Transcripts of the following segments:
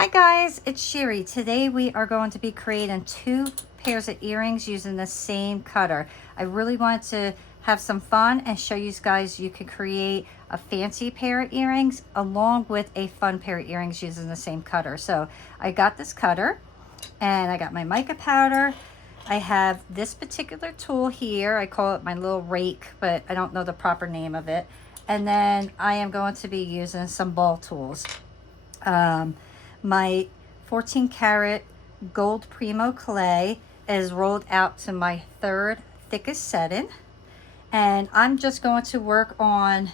Hi guys, it's Sherry. Today we are going to be creating 2 pairs of earrings using the same cutter. I really wanted to have some fun and show you guys you can create a fancy pair of earrings along with a fun pair of earrings using the same cutter. So I got this cutter and I got my mica powder. I have this particular tool here. I call it my little rake, but I don't know the proper name of it. And then I am going to be using some ball tools. My 14 karat gold primo clay is rolled out to my 3rd thickest setting, and I'm just going to work on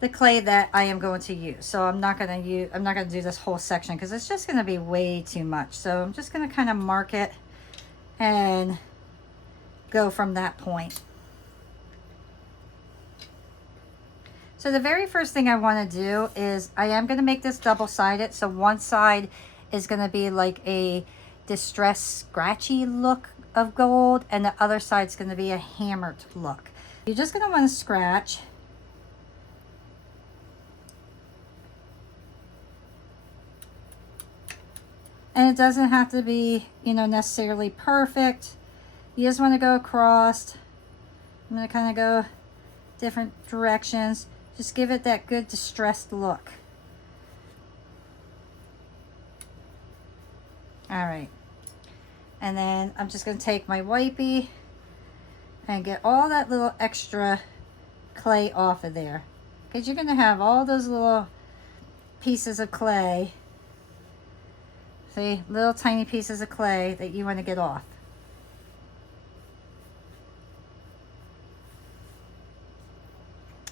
the clay that I am going to use. So I'm not going to do this whole section because it's just going to be way too much. So I'm just going to kind of mark it and go from that point. So the very first thing I want to do is I am going to make this double-sided. So one side is going to be like a distressed, scratchy look of gold, and the other side is going to be a hammered look. You're just going to want to scratch. And it doesn't have to be, necessarily perfect. You just want to go across. I'm going to kind of go different directions. Just give it that good distressed look. All right. And then I'm just going to take my wipey and get all that little extra clay off of there. Because you're going to have all those little pieces of clay. See, little tiny pieces of clay that you want to get off.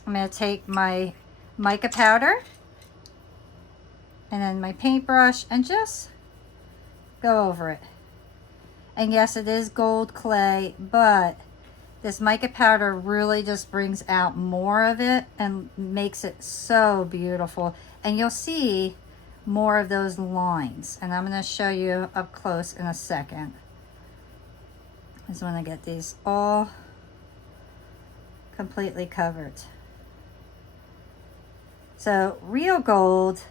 I'm going to take my mica powder and then my paintbrush and just go over it. And yes, it is gold clay, but this mica powder really just brings out more of it and makes it so beautiful. And you'll see more of those lines. And I'm going to show you up close in a second. I just want to get these all completely covered. So real gold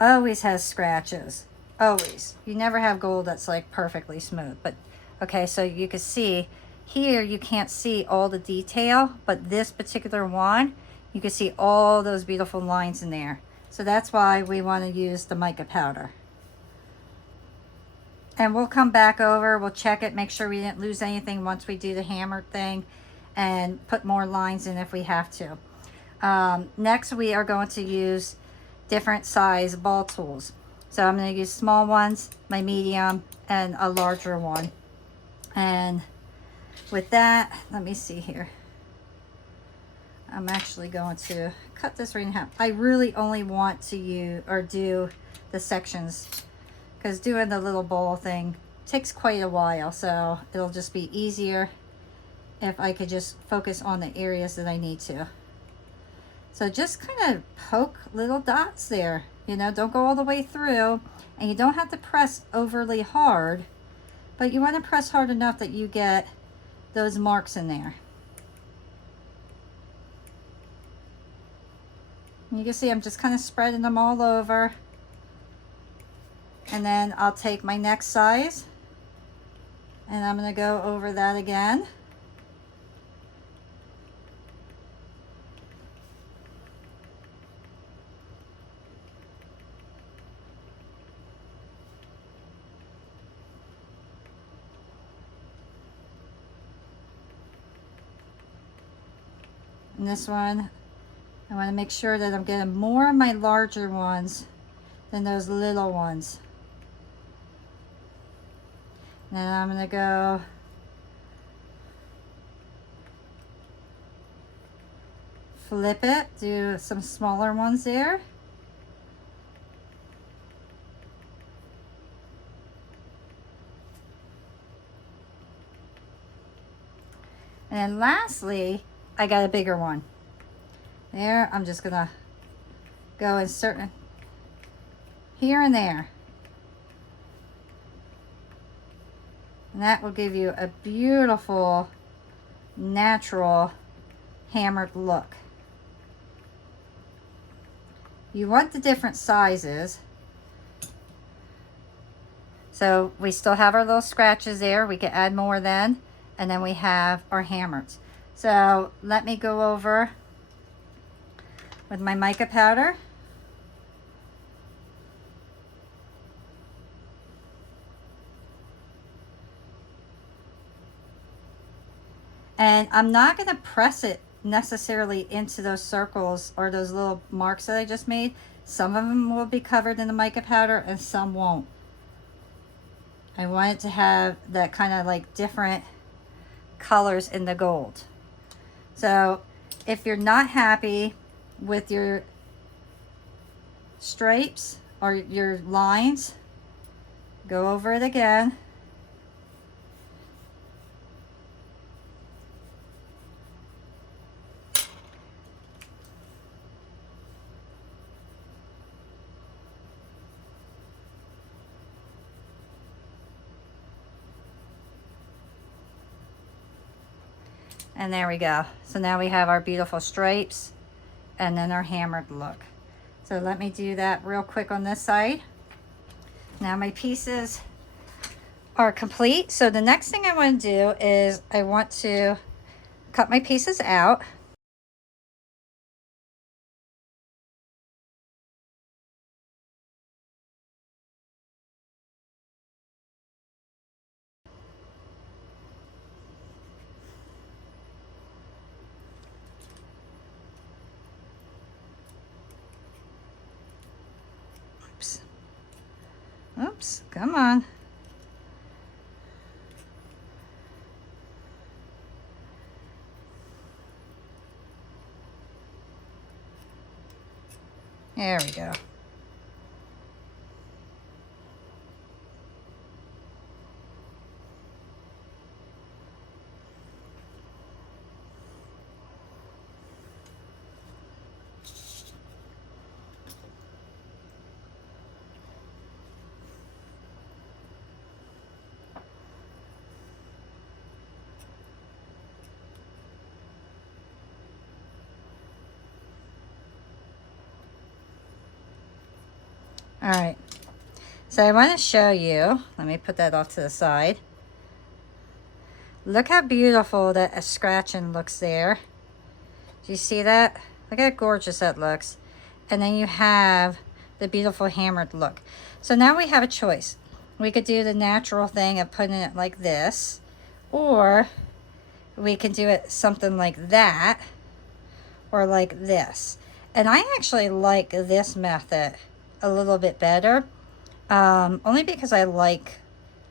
always has scratches, always. You never have gold that's like perfectly smooth. But okay, so you can see here, you can't see all the detail, but this particular one, you can see all those beautiful lines in there. So that's why we want to use the mica powder. And we'll come back over, we'll check it, make sure we didn't lose anything once we do the hammered thing, and put more lines in if we have to. Next, we are going to use different size ball tools. So I'm going to use small ones, my medium, and a larger one. And with that, let me see here. I'm actually going to cut this right in half. I really only want to use or do the sections because doing the little ball thing takes quite a while. So it'll just be easier if I could just focus on the areas that I need to. So just kind of poke little dots there, don't go all the way through, and you don't have to press overly hard, but you want to press hard enough that you get those marks in there. And you can see I'm just kind of spreading them all over. And then I'll take my next size and I'm going to go over that again. And this one, I want to make sure that I'm getting more of my larger ones than those little ones. And then I'm going to go flip it, do some smaller ones there. And then lastly, I got a bigger one. There, I'm just gonna go insert here and there. And that will give you a beautiful, natural, hammered look. You want the different sizes So we still have our little scratches there. We can add more then. And then we have our hammers. So let me go over with my mica powder. And I'm not going to press it necessarily into those circles or those little marks that I just made. Some of them will be covered in the mica powder and some won't. I want it to have that kind of like different colors in the gold. So if you're not happy with your stripes or your lines, go over it again. And there we go. So now we have our beautiful stripes and then our hammered look. So let me do that real quick on this side. Now my pieces are complete. So the next thing I want to do is I want to cut my pieces out. Oops. Oops, come on. There we go. All right, so I want to show you, let me put that off to the side. Look how beautiful that scratching looks there. Do you see that? Look how gorgeous that looks. And then you have the beautiful hammered look. So now we have a choice. We could do the natural thing of putting it like this, or we can do it something like that, or like this. And I actually like this method a little bit better, only because I like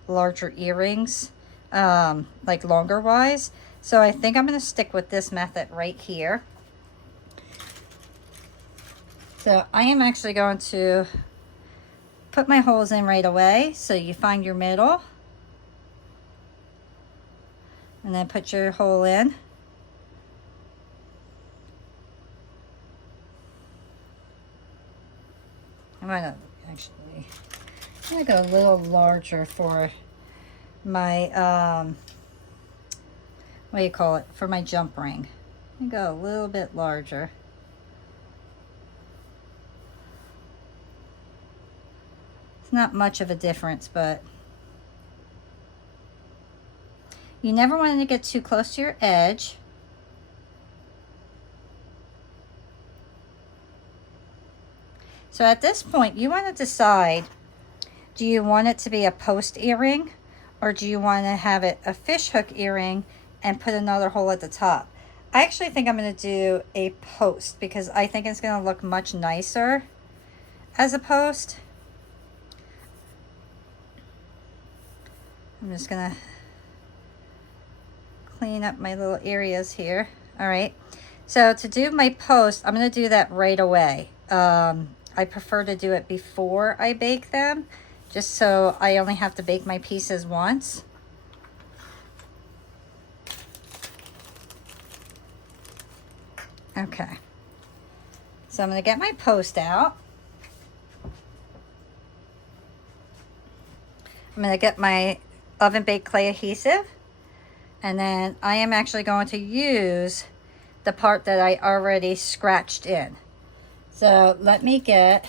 larger earrings, like longer wise. So I think I'm going to stick with this method right here. So I am actually going to put my holes in right away. So you find your middle and then put your hole in. I'm gonna go a little larger for my what do you call it, for my jump ring. I'm gonna go a little bit larger. It's not much of a difference, but you never want to get too close to your edge. So at this point, you want to decide, do you want it to be a post earring, or do you want to have it a fish hook earring and put another hole at the top? I actually think I'm going to do a post because I think it's going to look much nicer as a post. I'm just going to clean up my little areas here. All right. So to do my post, I'm going to do that right away. I prefer to do it before I bake them, just so I only have to bake my pieces once. Okay. So I'm going to get my post out. I'm going to get my oven baked clay adhesive, and then I am actually going to use the part that I already scratched in. So let me get,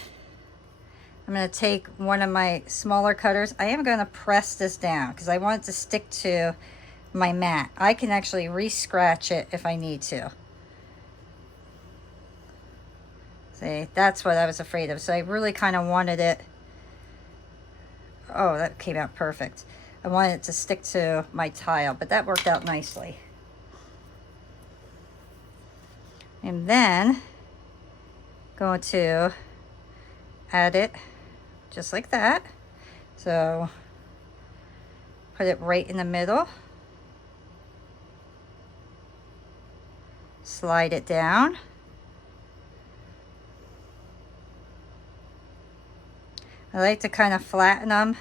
I'm going to take one of my smaller cutters. I am going to press this down because I want it to stick to my mat. I can actually re-scratch it if I need to. See, that's what I was afraid of. So I really kind of wanted it. Oh, that came out perfect. I wanted it to stick to my tile, but that worked out nicely. And then going to add it just like that. So put it right in the middle. Slide it down. I like to kind of flatten them.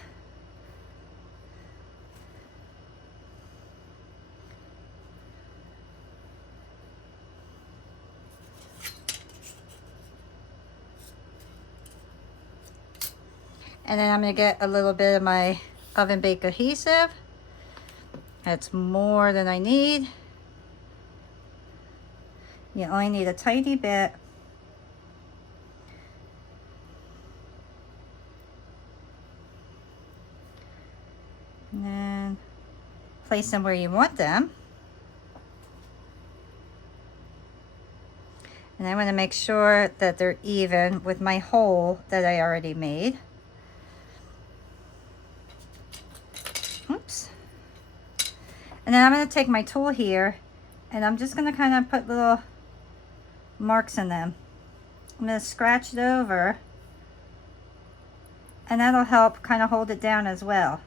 And then I'm going to get a little bit of my oven bake adhesive. That's more than I need. You only need a tiny bit. And then place them where you want them. And I want to make sure that they're even with my hole that I already made. Oops. And then I'm going to take my tool here and I'm just going to kind of put little marks in them. I'm going to scratch it over and that'll help kind of hold it down as well.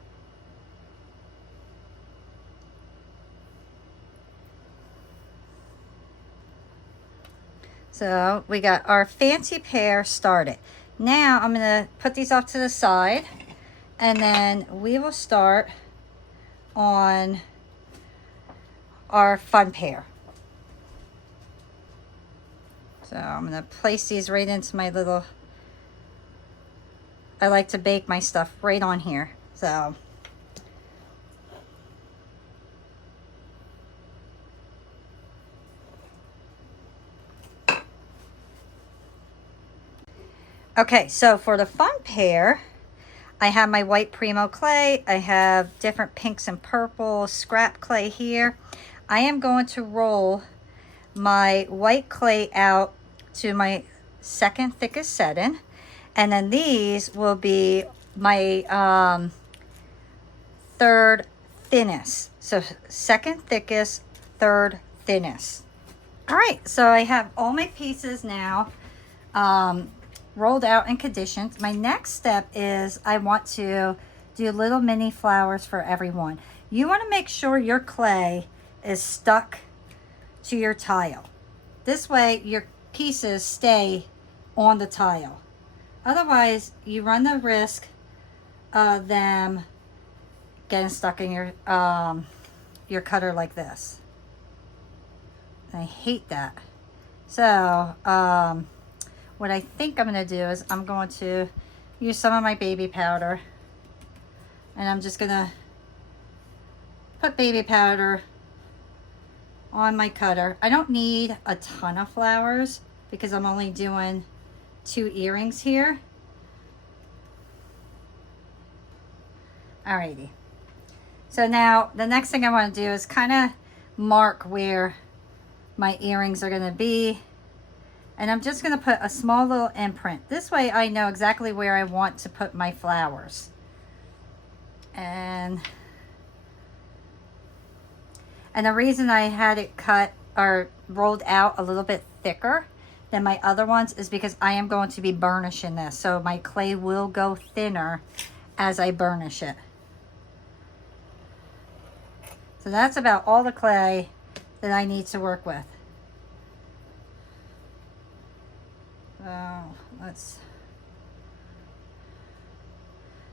So we got our fancy pair started. Now I'm going to put these off to the side and then we will start on our fun pair. So I'm going to place these right into my little, I like to bake my stuff right on here. So okay, so for the fun pair, I have my white Primo clay. I have different pinks and purples, scrap clay here. I am going to roll my white clay out to my second thickest setting. And then these will be my third thinnest. So second thickest, third thinnest. All right, so I have all my pieces now rolled out and conditioned. My next step is I want to do little mini flowers for everyone. You want to make sure your clay is stuck to your tile. This way your pieces stay on the tile. Otherwise, you run the risk of them getting stuck in your cutter like this. And I hate that. So, what I think I'm going to do is I'm going to use some of my baby powder. And I'm just going to put baby powder on my cutter. I don't need a ton of flowers because I'm only doing 2 earrings here. Alrighty. So now the next thing I want to do is kind of mark where my earrings are going to be. And I'm just going to put a small little imprint. This way I know exactly where I want to put my flowers. And the reason I had it cut or rolled out a little bit thicker than my other ones is because I am going to be burnishing this. So my clay will go thinner as I burnish it. So that's about all the clay that I need to work with. So let's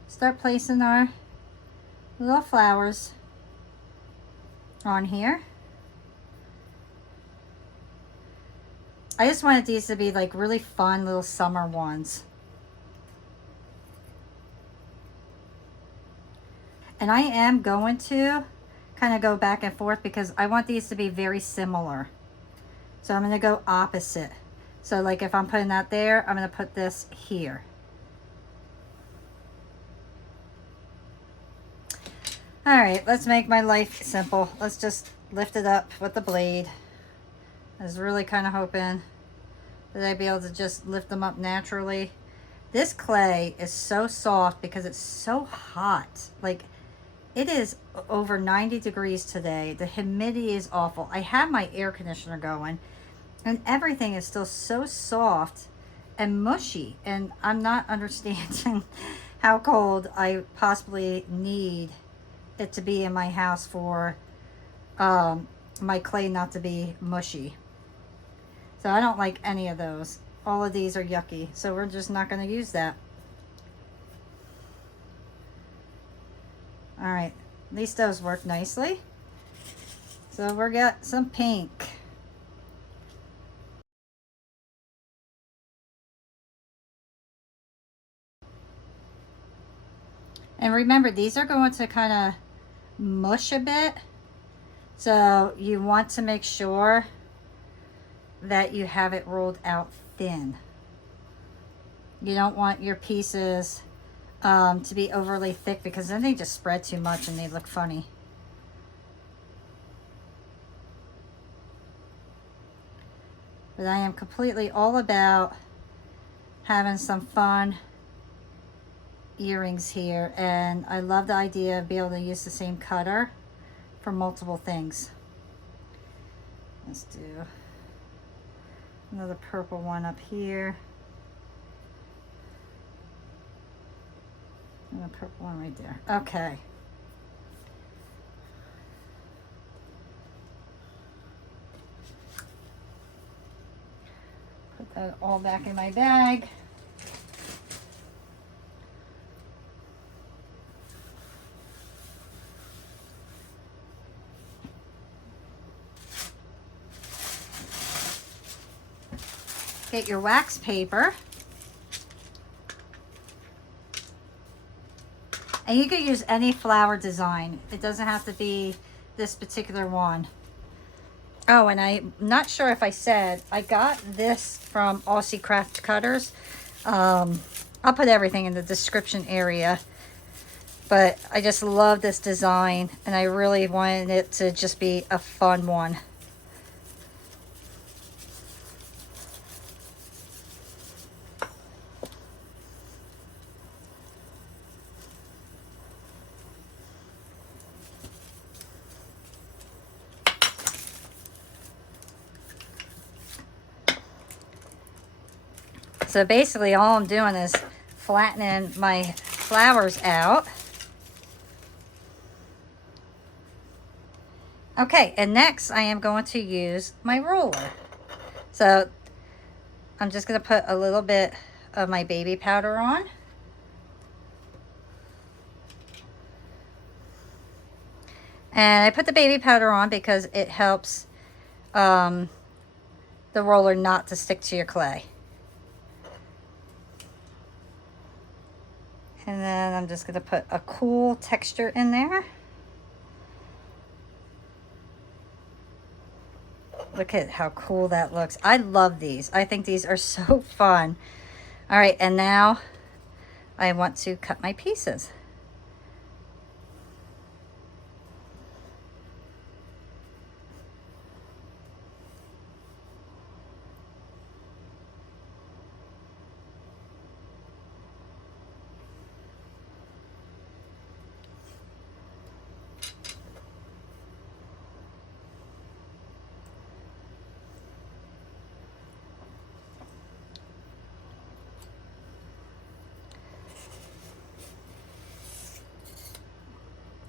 start placing our little flowers on here. I just wanted these to be like really fun little summer ones. And I am going to kind of go back and forth because I want these to be very similar. So I'm going to go opposite. So like if I'm putting that there, I'm going to put this here. All right, let's make my life simple. Let's just lift it up with the blade. I was really kind of hoping that I'd be able to just lift them up naturally. This clay is so soft because it's so hot. Like, it is over 90 degrees today. The humidity is awful. I have my air conditioner going and everything is still so soft and mushy, and I'm not understanding how cold I possibly need it to be in my house for my clay not to be mushy. So I don't like any of those. All of these are yucky, so we're just not going to use that. All right, these those work nicely. So we got some pink. And remember, these are going to kind of mush a bit. So you want to make sure that you have it rolled out thin. You don't want your pieces to be overly thick, because then they just spread too much and they look funny. But I am completely all about having some fun earrings here, and I love the idea of being able to use the same cutter for multiple things. Let's do another purple one up here. And a purple one right there. Okay. Put that all back in my bag. Get your wax paper. And you could use any flower design. It doesn't have to be this particular one. Oh, and I'm not sure if I said, I got this from Aussie Craft Cutters. I'll put everything in the description area. But I just love this design, and I really wanted it to just be a fun one. So basically all I'm doing is flattening my flowers out. Okay, and next I am going to use my roller. So I'm just going to put a little bit of my baby powder on. And I put the baby powder on because it helps the roller not to stick to your clay. And then I'm just going to put a cool texture in there. Look at how cool that looks. I love these. I think these are so fun. All right, and now I want to cut my pieces.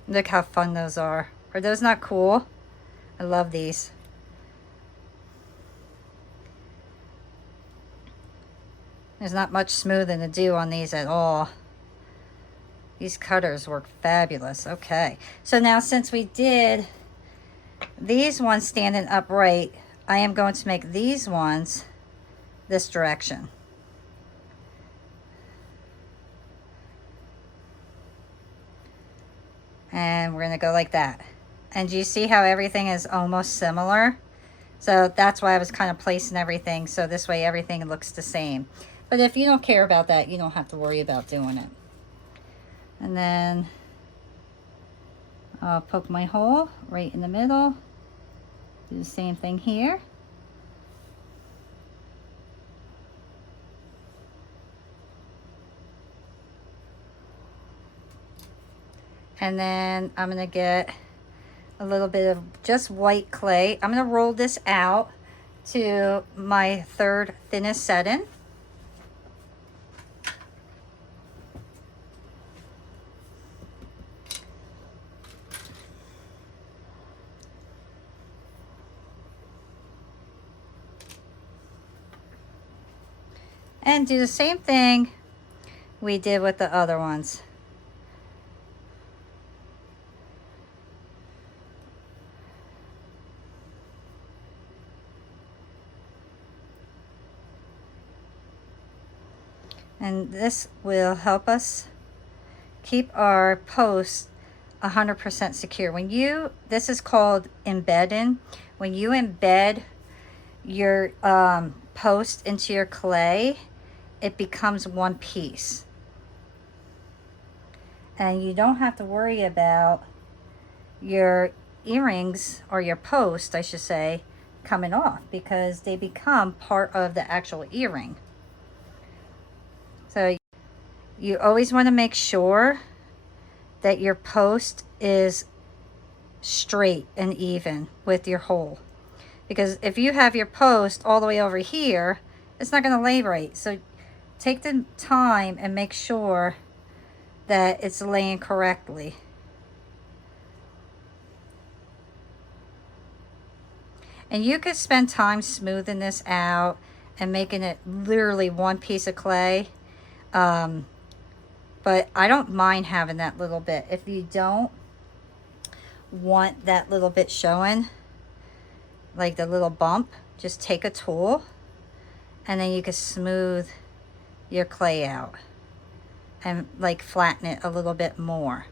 Look how fun those are. Are those not cool? I love these. There's not much smoothing to do on these at all. These cutters work fabulous. Okay, so now since we did these ones standing upright, I am going to make these ones this direction. And we're going to go like that. And do you see how everything is almost similar? So that's why I was kind of placing everything, so this way everything looks the same. But if you don't care about that, you don't have to worry about doing it. And then I'll poke my hole right in the middle. Do the same thing here. And then I'm gonna get a little bit of just white clay. I'm gonna roll this out to my third thinnest setting. And do the same thing we did with the other ones. And this will help us keep our posts 100% secure. When this is called embedding. When you embed your post into your clay, it becomes one piece. And you don't have to worry about your earrings, or your post, I should say, coming off, because they become part of the actual earring. So you always want to make sure that your post is straight and even with your hole. Because if you have your post all the way over here, it's not going to lay right. So take the time and make sure that it's laying correctly. And you could spend time smoothing this out and making it literally one piece of clay. But I don't mind having that little bit. If you don't want that little bit showing, like the little bump, just take a tool and then you can smooth your clay out and like flatten it a little bit more.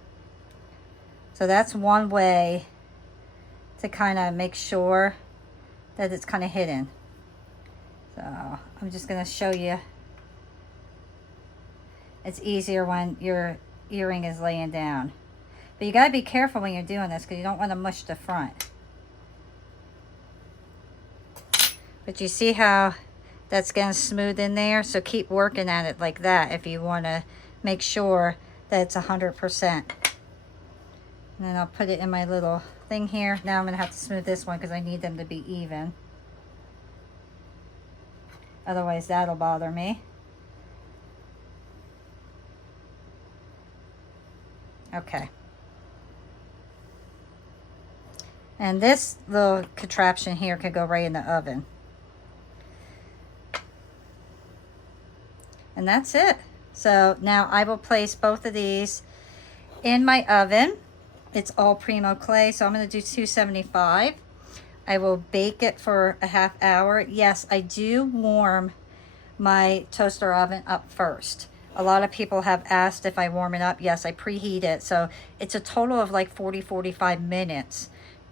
So that's one way to kind of make sure that it's kind of hidden. So I'm just going to show you. It's easier when your earring is laying down. But you got to be careful when you're doing this, because you don't want to mush the front. But you see how that's getting smooth in there? So keep working at it like that if you want to make sure that it's 100%. And then I'll put it in my little thing here. Now I'm going to have to smooth this one because I need them to be even. Otherwise that'll bother me. Okay. And this little contraption here could go right in the oven. And that's it. So now I will place both of these in my oven. It's all Primo clay, so I'm going to do 275. I will bake it for a half hour. Yes, I do warm my toaster oven up first. A lot of people have asked if I warm it up. Yes, I preheat it. So it's a total of like 40-45 minutes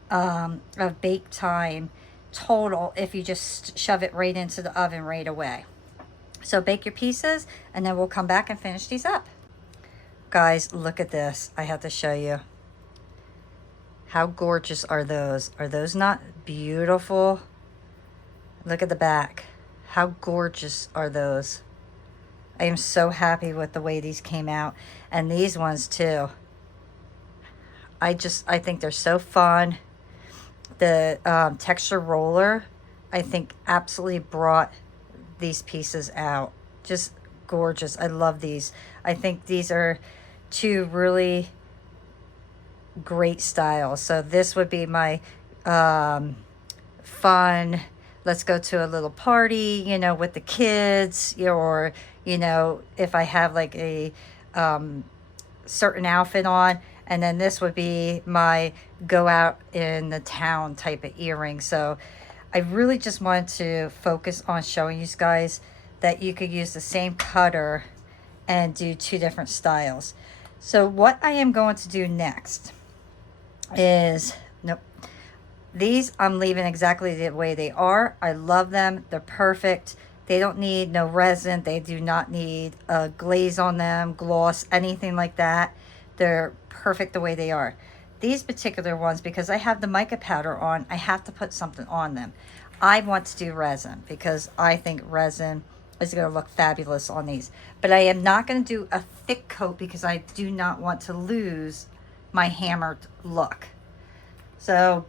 of bake time total if you just shove it right into the oven right away. So bake your pieces and then we'll come back and finish these up. Guys, look at this. I have to show you. How gorgeous are those? Are those not beautiful? Look at the back. How gorgeous are those? I am so happy with the way these came out. And these ones too. I think they're so fun. The texture roller, I think absolutely brought these pieces out. Just gorgeous. I love these. I think these are two really great styles. So this would be my fun, let's go to a little party, you know, with the kids, or, you know, if I have like a certain outfit on. And then this would be my go out in the town type of earring. So I really just wanted to focus on showing you guys that you could use the same cutter and do two different styles. So what I am going to do next is, nope, these I'm leaving exactly the way they are. I love them. They're perfect. They don't need no resin. They do not need a glaze on them, gloss, anything like that. They're perfect the way they are. these particular ones, because I have the mica powder on, I have to put something on them. I want to do resin because I think resin is going to look fabulous on these. But I am not going to do a thick coat because I do not want to lose my hammered look. So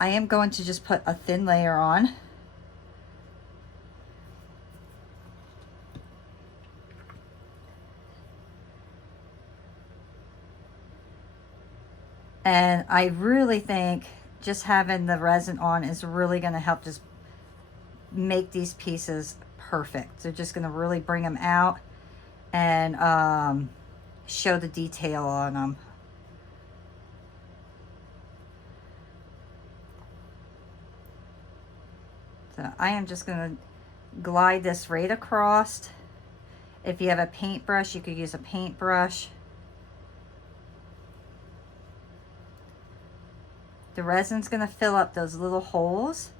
I am going to just put a thin layer on. And I really think just having the resin on is really going to help just make these pieces perfect. They're just going to really bring them out and show the detail on them. So I am just going to glide this right across. If you have a paintbrush, you could use a paintbrush. The resin's going to fill up those little holes,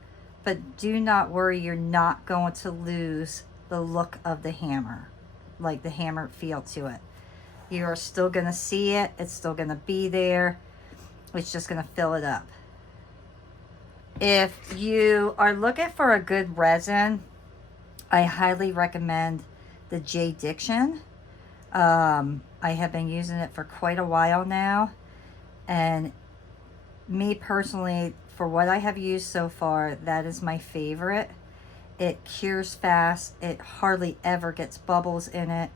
but do not worry, you're not going to lose the look of the hammer, like the hammered feel to it. You are still going to see it. It's still going to be there. It's just going to fill it up. If you are looking for a good resin, I highly recommend the J Diction. I have been using it for quite a while now, and me personally, for what I have used so far, that is my favorite. It cures fast. It hardly ever gets bubbles in it.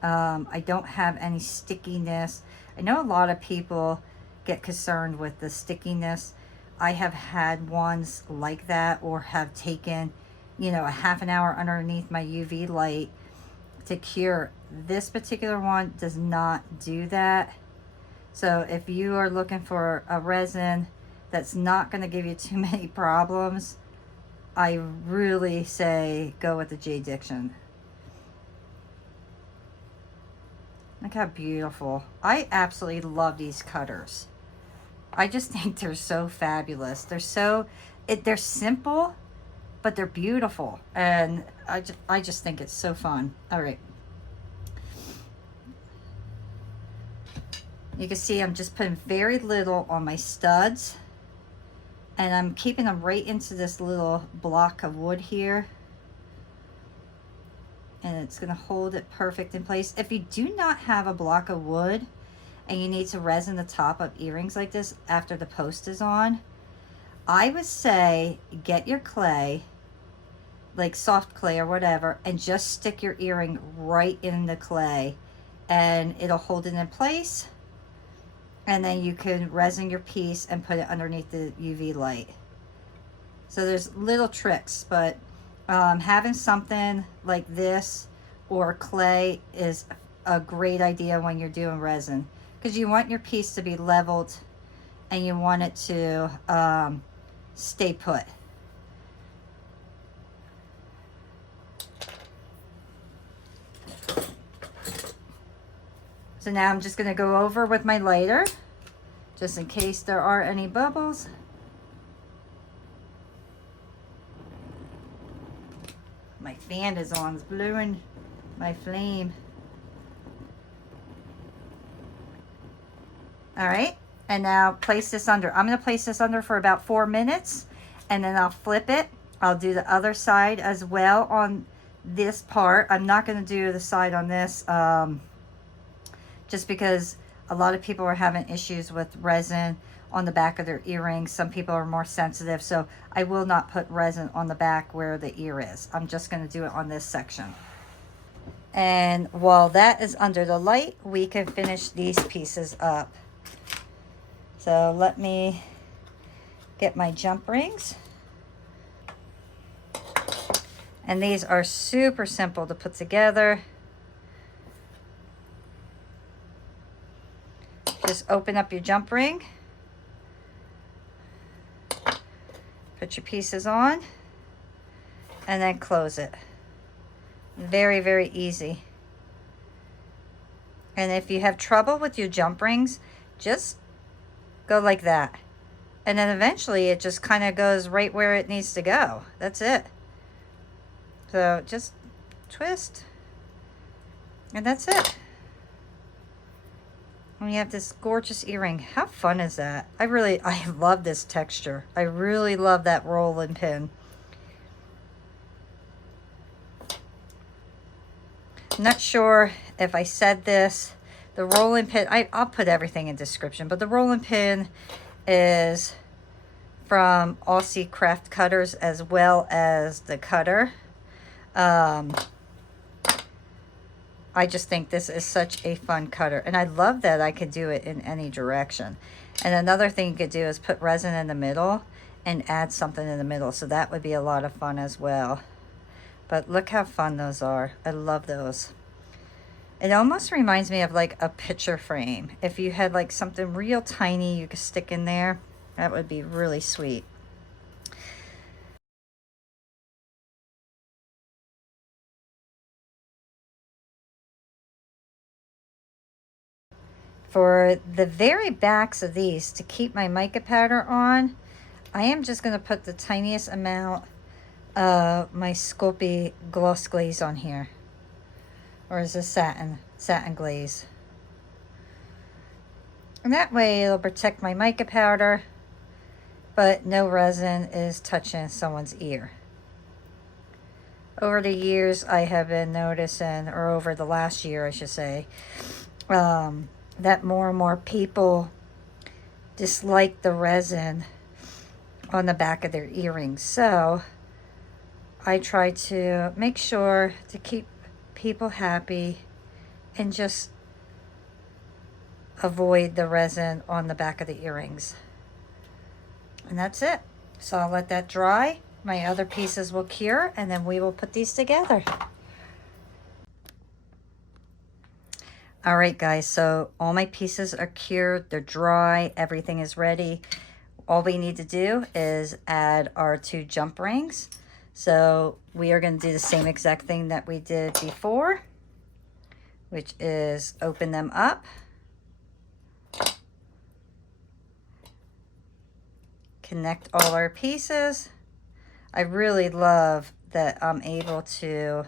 I don't have any stickiness. I know a lot of people get concerned with the stickiness. I have had ones like that, or have taken, you know, a half an hour underneath my UV light to cure. This particular one does not do that. So if you are looking for a resin that's not going to give you too many problems, I really say go with the J Diction. Look how beautiful. I absolutely love these cutters. I just think they're so fabulous. They're simple, but they're beautiful. And I just think it's so fun. All right. You can see I'm just putting very little on my studs, and I'm keeping them right into this little block of wood here, and it's going to hold it perfect in place. If you do not have a block of wood and you need to resin the top of earrings like this after the post is on, I would say get your clay, like soft clay or whatever, and just stick your earring right in the clay and it'll hold it in place. And then you can resin your piece and put it underneath the UV light. So there's little tricks, but having something like this or clay is a great idea when you're doing resin, because you want your piece to be leveled and you want it to stay put. So now I'm just going to go over with my lighter, just in case there are any bubbles. My fan is on, it's blowing my flame. All right, and now place this under. I'm going to place this under for about 4 minutes, and then I'll flip it. I'll do the other side as well on this part. I'm not going to do the side on this, just because a lot of people are having issues with resin on the back of their earrings. Some people are more sensitive, so I will not put resin on the back where the ear is. I'm just going to do it on this section. And while that is under the light, we can finish these pieces up. So let me get my jump rings. And these are super simple to put together. Just open up your jump ring, put your pieces on, and then close it. Very, very easy. And if you have trouble with your jump rings, just go like that. And then eventually it just kind of goes right where it needs to go. That's it. So just twist, and that's it. And we have this gorgeous earring. How fun is that? I love this texture. I really love that rolling pin. I'm not sure if I said this. The rolling pin, I'll put everything in description, but the rolling pin is from Aussie craft cutters as well as the cutter. I just think this is such a fun cutter, and I love that I could do it in any direction. And another thing you could do is put resin in the middle and add something in the middle, so that would be a lot of fun as well. But look how fun those are. I love those. It almost reminds me of like a picture frame. If you had like something real tiny you could stick in there, that would be really sweet. For the very backs of these, to keep my mica powder on, I am just going to put the tiniest amount of my Sculpey gloss glaze on here. Or is this satin glaze? And that way it'll protect my mica powder, but no resin is touching someone's ear. Over the years, I have been noticing, or over the last year, I should say, that more and more people dislike the resin on the back of their earrings. So I try to make sure to keep people happy and just avoid the resin on the back of the earrings. And that's it. So I'll let that dry. My other pieces will cure, and then we will put these together. All right, guys, so all my pieces are cured. They're dry. Everything is ready. All we need to do is add our 2 jump rings. So we are going to do the same exact thing that we did before, which is open them up. Connect all our pieces. I really love that I'm able to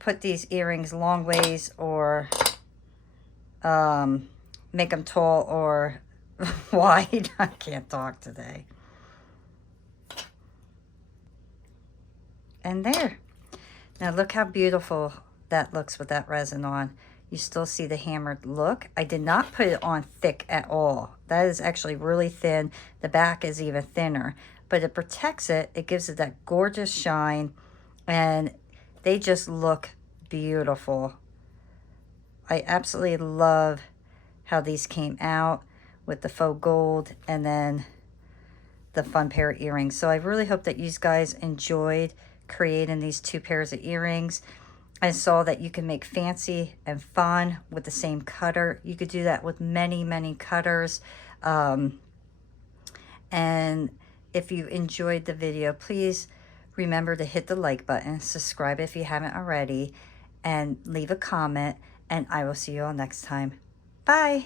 put these earrings long ways, or make them tall or wide. I can't talk today. And there. Now look how beautiful that looks with that resin on. You still see the hammered look. I did not put it on thick at all. That is actually really thin. The back is even thinner, but it protects it. It gives it that gorgeous shine, and they just look beautiful. I absolutely love how these came out with the faux gold and then the fun pair of earrings. So I really hope that you guys enjoyed creating these 2 pairs of earrings. I saw that you can make fancy and fun with the same cutter. You could do that with many, many cutters. And if you enjoyed the video, please remember to hit the like button, subscribe if you haven't already, and leave a comment, and I will see you all next time. Bye.